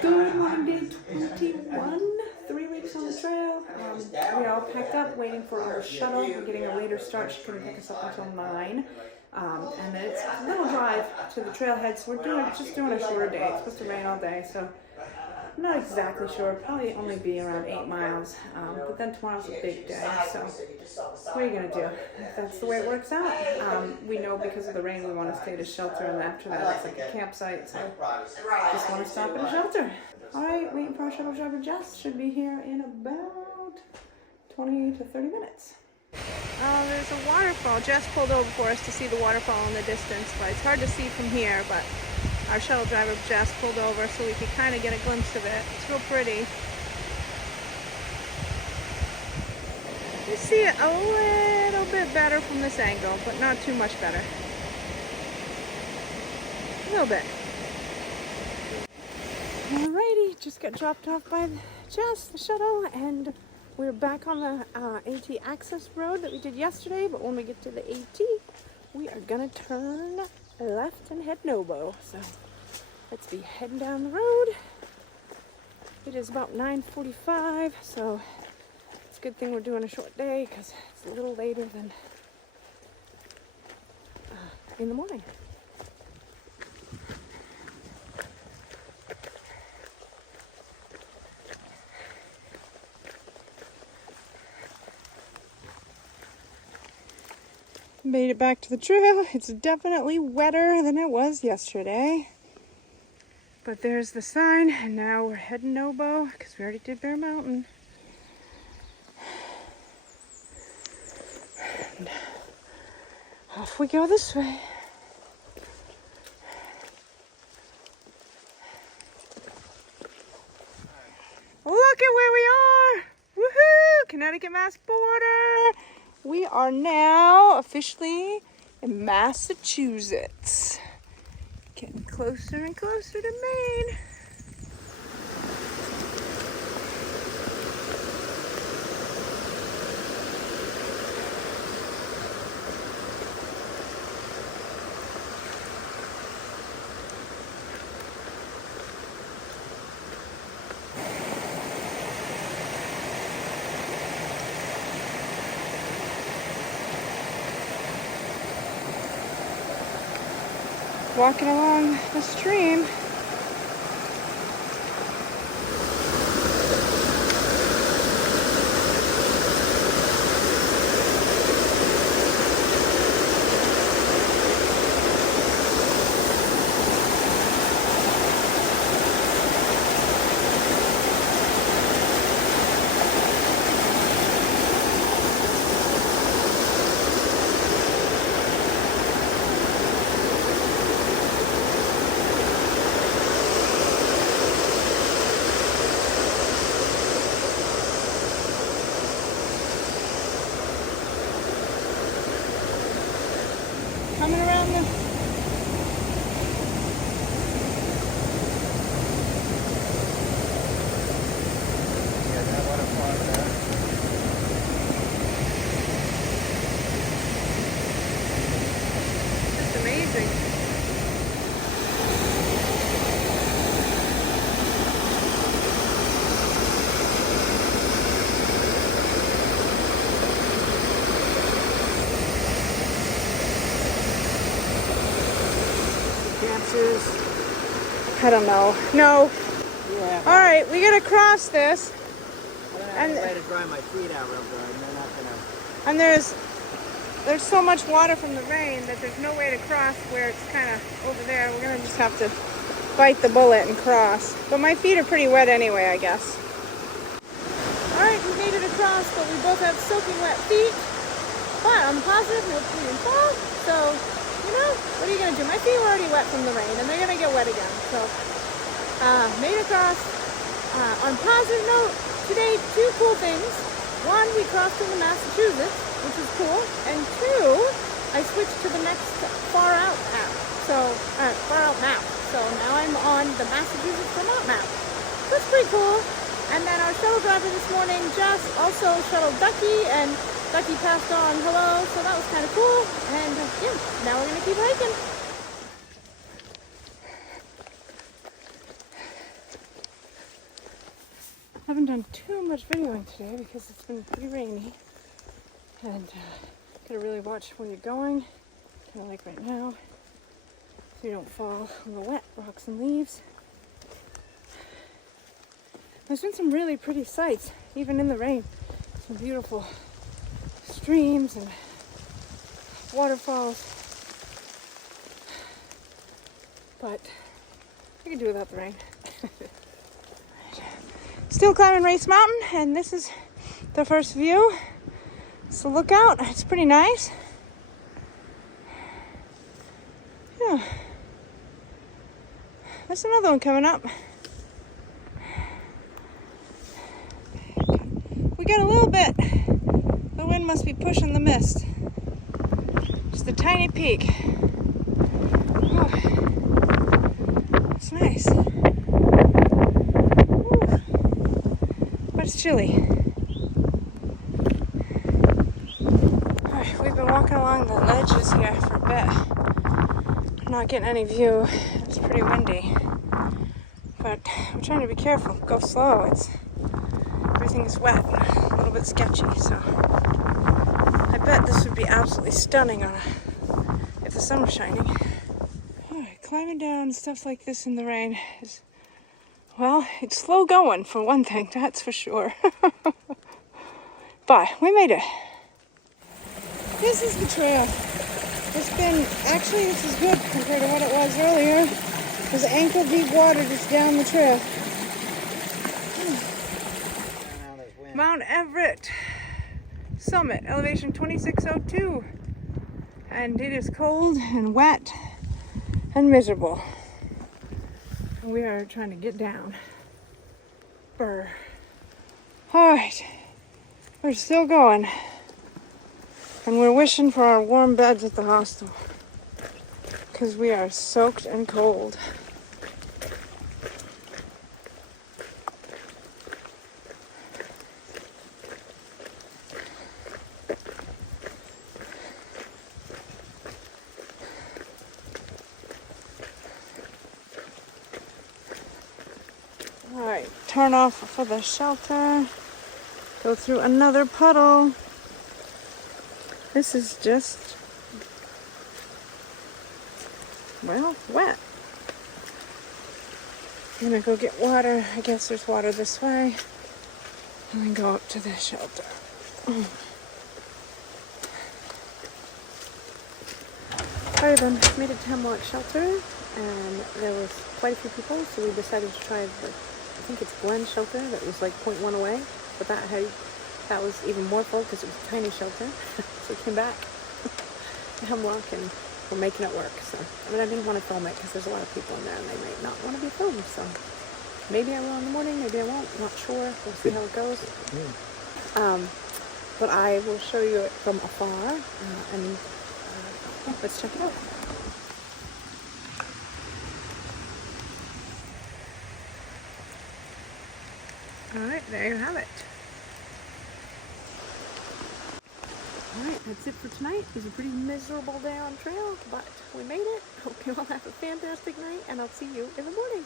Good morning, day 21, 3 weeks on the trail. We all packed up, waiting for our shuttle. We're getting a later start. She couldn't pick us up until 9. And it's a little drive to the trailhead, so we're just doing a shorter day. It's supposed to rain all day, so I'm not exactly sure. Probably only be around 8 miles. But then tomorrow's a big day, so what are you going to do? If that's the way it works out. We know because of the rain we want to stay to shelter, and after that it's like a campsite, so just want to stop at a shelter. Alright, waiting for our shuttle driver Jess. Should be here in about 20 to 30 minutes. There's a waterfall. Jess pulled over for us to see the waterfall in the distance, but it's hard to see from here, but our shuttle driver Jess pulled over so we could kind of get a glimpse of it. It's real pretty. You see it a little bit better from this angle, but not too much better. A little bit. Alrighty, just got dropped off by Jess, the shuttle, and we're back on the AT access road that we did yesterday, but when we get to the AT, we are gonna turn left and head Nobo. So let's be heading down the road. It is about 9:45, so it's a good thing we're doing a short day because it's a little later than in the morning. Made it back to the trail. It's definitely wetter than it was yesterday. But there's the sign, and now we're heading Nobo because we already did Bear Mountain. And off we go this way. Look at where we are! Woohoo! Connecticut-Mass border! We are now officially in Massachusetts. Getting closer and closer to Maine. Walking along the stream. Coming around the... Yeah, that waterfall there. Just amazing. I don't know. No. Yeah. All right, we gotta cross this. I'm gonna to dry my feet out real good, and they're not gonna. And there's so much water from the rain that there's no way to cross where it's kind of over there. We're gonna just have to bite the bullet and cross. But my feet are pretty wet anyway, I guess. All right, we made it across, but we both have soaking wet feet. But I'm positive no tree and fall. So, you know, what are you gonna do? My feet were already wet from the rain, and they're gonna get wet again. So, made it across. On positive note, today, 2 cool things. 1, we crossed into Massachusetts, which is cool. And 2, I switched to the next Farout app. So, Farout map. So now I'm on the Massachusetts Vermont map. That's pretty cool. And then our shuttle driver this morning, Jess, also shuttled Ducky, and Ducky passed on hello, so that was kind of cool. And yeah, now we're gonna keep hiking. Haven't done too much videoing today because it's been pretty rainy. And gotta really watch where you're going, kind of like right now, so you don't fall on the wet rocks and leaves. There's been some really pretty sights, even in the rain. Some beautiful streams and waterfalls. But I can do without the rain. Still climbing Race Mountain, and this is the first view. It's the lookout. It's pretty nice. Yeah. There's another one coming up. We got a little bit. The wind must be pushing the mist. Just a tiny peak. Oh. It's nice. Woo. But it's chilly. Alright, we've been walking along the ledges here for a bit. Not getting any view. It's pretty windy. But I'm trying to be careful. Go slow. Everything is wet, a little bit sketchy, so I bet this would be absolutely stunning if the sun was shining. Alright, climbing down stuff like this in the rain is, well, it's slow going for one thing, that's for sure. But we made it. This is the trail. This is good compared to what it was earlier. There's ankle deep water just down the trail. Mount Everett summit, elevation 2602. And it is cold and wet and miserable. We are trying to get down. Brr. Alright, we're still going. And we're wishing for our warm beds at the hostel. Because we are soaked and cold. Alright, turn off for the shelter. Go through another puddle. This is just, well, wet. I'm gonna go get water. I guess there's water this way. And then go up to the shelter. Alright then, made it to Hemlock Shelter, and there was quite a few people, so we decided to try I think it's Glen Shelter that was like 0.1 away, but that was even more full because it was a tiny shelter. So we came back to Hemlock and we're making it work. So I mean, I didn't want to film it because there's a lot of people in there and they might not want to be filmed. So maybe I will in the morning, maybe I won't. Not sure. We'll see how it goes. But I will show you it from afar and let's check it out. Alright, there you have it. Alright, that's it for tonight. It was a pretty miserable day on trail, but we made it. Hope you all have a fantastic night, and I'll see you in the morning.